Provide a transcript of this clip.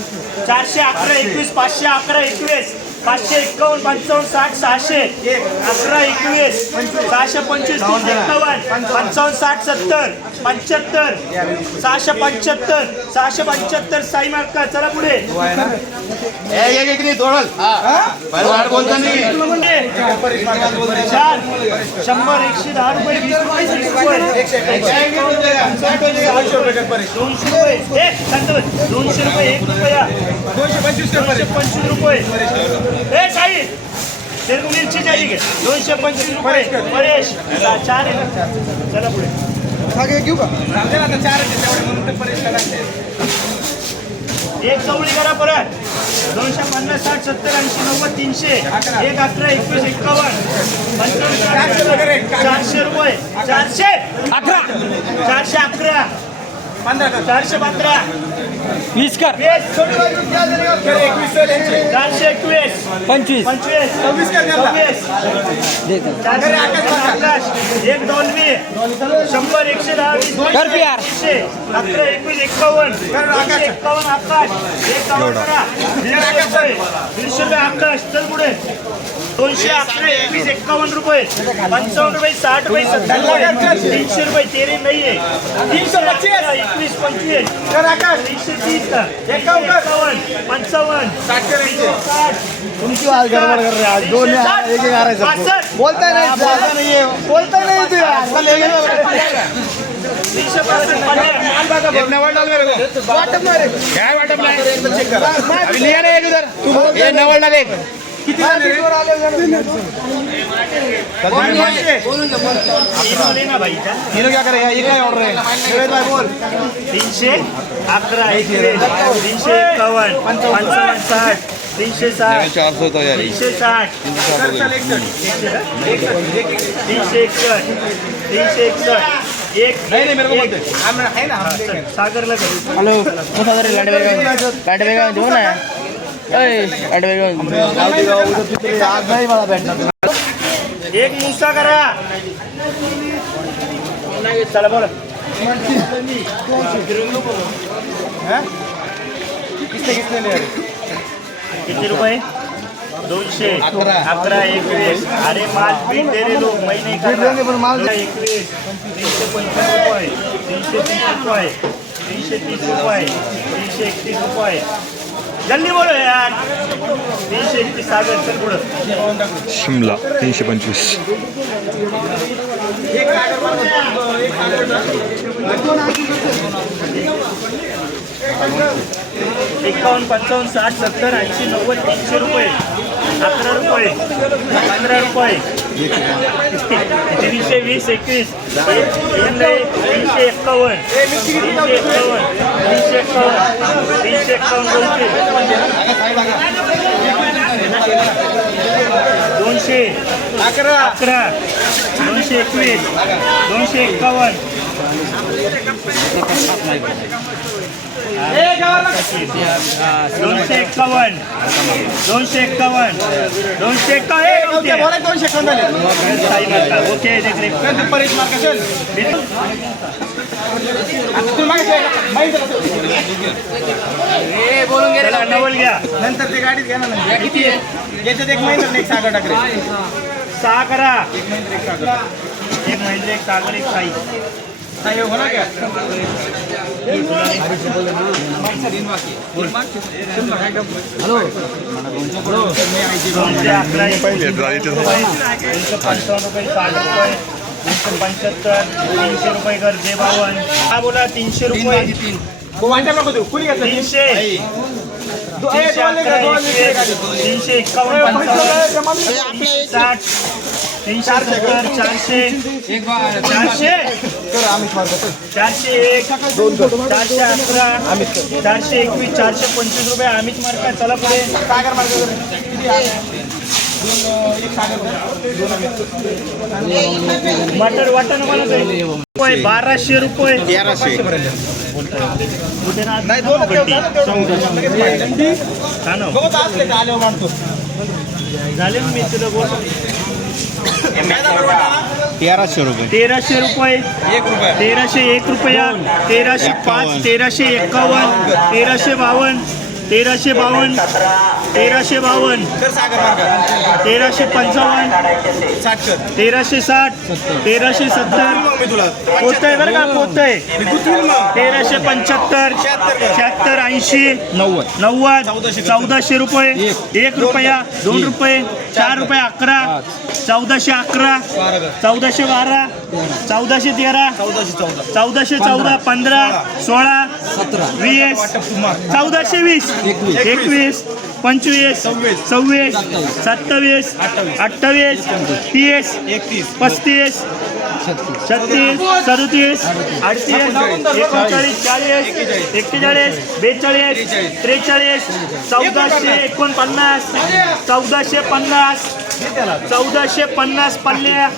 चारशे अकरा एकवीस पाचशे अकरा एकवीस. पाचशे एक्कावन्न पंचावन्न साठ सहाशे. अकरा एकवीस. सहाशे पंचवीस तीस एक्कावन्न पंचावन्न साठ सत्तर. पंच्याहत्तर. सहाशे पंच्याहत्तर. सहाशे पंच्याहत्तर. साई मार्का चला पुढे. चार. शंभर एकशे दहा रुपये वीस रुपये दोनशे रुपये. दोनशे रुपये एक रुपया. दोनशे पंचवीस दोनशे पंचवीस रुपये. ए साई तेरे को मिरची चाहिए? दोनशे पंचवीस रुपये परेश. चार आहे ना? चला पुढे. घेऊ का? राहते ना आता चार आहेत तेवढे म्हणून ते परेश करायचे एक चवळी करा परत. दोनशे पन्नास साठ सत्तर ऐंशी नव्वद तीनशे. एक अकरा एकवीस एक्कावन्न. पंचावन्न चारशे वगैरे. चारशे रुपये. चारशे. अकरा. चारशे अकरा. चारशे पंधरा. वीस कर. चारशे एकवीस. पंचवीस. पंचवीस. सव्वीस कर एक डॉल्बी शंभर एकशे दहा. एकशे अकरा एकवीस एक्कावन्न एक्कावन्न आकाश. एकावन्न करा. दीडशे रुपये आकाश. दोनशे अकरा एकवीस एक्कावन्न रुपये पंचावन्न रुपये साठ रुपये सत्तर रुपये तीनशे रुपये तेरे नाही आहे. तीनशे एकवीस पंचवीस. तीनशे तीस. एक्कावन्न पंचावन्न. साठ तुमची आज गडबड कर रहे आज दोन एक एक आ रहे सबको बोलता ही नहीं बोलता नहीं. है बोलता ही नहीं थे आजकल एक तीनशे पासष्ट. पन्नास. एक नवल डाल मेरे को. वाटप मारे. क्या वाटप नाही? अभी लिया नहीं एक उधर. तू ये नवल डाल एक. किती झाले रे? तीन ना भाई का ये क्या करेगा? ये क्या ऑर्डर है? सुरेश भाई बोल। तीनशे अकरा एकवीस तीनशे एक्कावन्न पंचावन्न। साठ। तीनशे साठ। चार सौ तो यार तीनशे साठ। तर चल। एकसष्ट. तीनशे एकसष्ट तीनशे एकसष्ट एक नहीं नहीं मेरे को बोलते आम्ही आहे ना आम्ही चल, सागरला कर हॅलो कसा तरी लाडवेगा लाडवेगा देऊ ना एक मुसा करा चला बोला किसने किसने ले किती रुपये दोनशे अकरा. अकरा एकवीस अरे माल पीठ दे रे लोक महिने माल एकवीस तीनशे पंचवीस रुपये तीनशे तीस रुपये तीनशे तीस रुपये तीनशे एकतीस रुपये जल्दी बोलो यार. तीनशे एकतीस सागर चल पुढं. शिमला तीनशे पंचवीस. एकावन्न पंचावन्न साठ सत्तर ऐंशी नव्वद तीनशे रुपये. अकरा रुपये. पंधरा रुपये. तीनशे वीस एकवीस. तीनशे एक्कावन्न तीनशे एक्कावन्न तीनशे एक्कावन्न तीनशे एक्कावन्न दोनशे. दोनशे. अकरा. अकरा दोनशे एकवीस. दोनशे एक्कावन्न दोनशे एक्कावन्न. दोनशे एक्कावन्न. दोनशे ओके, बोला एक्कावन्न दोनशे झाले. ओके नवल घ्या. नंतर ते गाडीत घ्या ना. किती? आहे याच्यात एक महिना आणि एक सागर टाकरे सहा करा. एक महिना एक सागर. एक महिंद्रा एक सागर एक साई. नाही हो ना क्या दोनशे अकरा एक पहिले जायचे दोनशे पंचावन्न रुपये साठ रुपये दोनशे पंच्याहत्तर तीनशे रुपये कर जे बावन्न हा बोला तीनशे रुपये हो, वाट्या नको देऊ कुणी घेतलं तीनशे दो- ए, तीनशे दोन लेकरं, अकरा दोन लेकरं एकशे गाडीत. तीनशे एक्कावन्न पंचावन्न तीनशे साठ तीनशे सत्तर चारशे चारशे. चारशे एक चारशे अकरा चारशे एकवीस चारशे पंचवीस रुपये. अमित मार्का चला पुढे. सागर सागर मटर वाटण रुपये बाराशे रुपये. तेराशे कुठे ना? झाले मी तुला बोल तेरहशे रुपये. तेराशे रुपये. एक रुपया. तेराशे एक रुपया. तेराशे पाच तेराशे एक्कावन्न तेराशे बावन्न. तेराशे बावन्न तेराशे बावन्न तेराशे पंचावन्न तेराशे साठ तेराशे सत्तर. पोत आहे बरं का पोत आहे तेराशे पंच्याहत्तर शहात्तर ऐंशी नव्वद. नव्वद चौदाशे. रुपये एक. रुपया दोन रुपये चार रुपये अकरा चौदाशे अकरा चौदाशे बारा चौदाशे तेरा चौदाशे चौदा. पंधरा. सोळा वीस चौदाशे वीस. एकवीस. पंचवीस सव्वीस. सत्तावीस. अठ्ठावीस. तीस पस्तीस छत्तीस सदतीस अडतीस एकोणचाळीस चाळीस एक्केचाळीस बेचाळीस त्रेचाळीस चौदाशे एकोणपन्नास चौदाशे पन्नास चौदाशे पन्नास पल्ल्या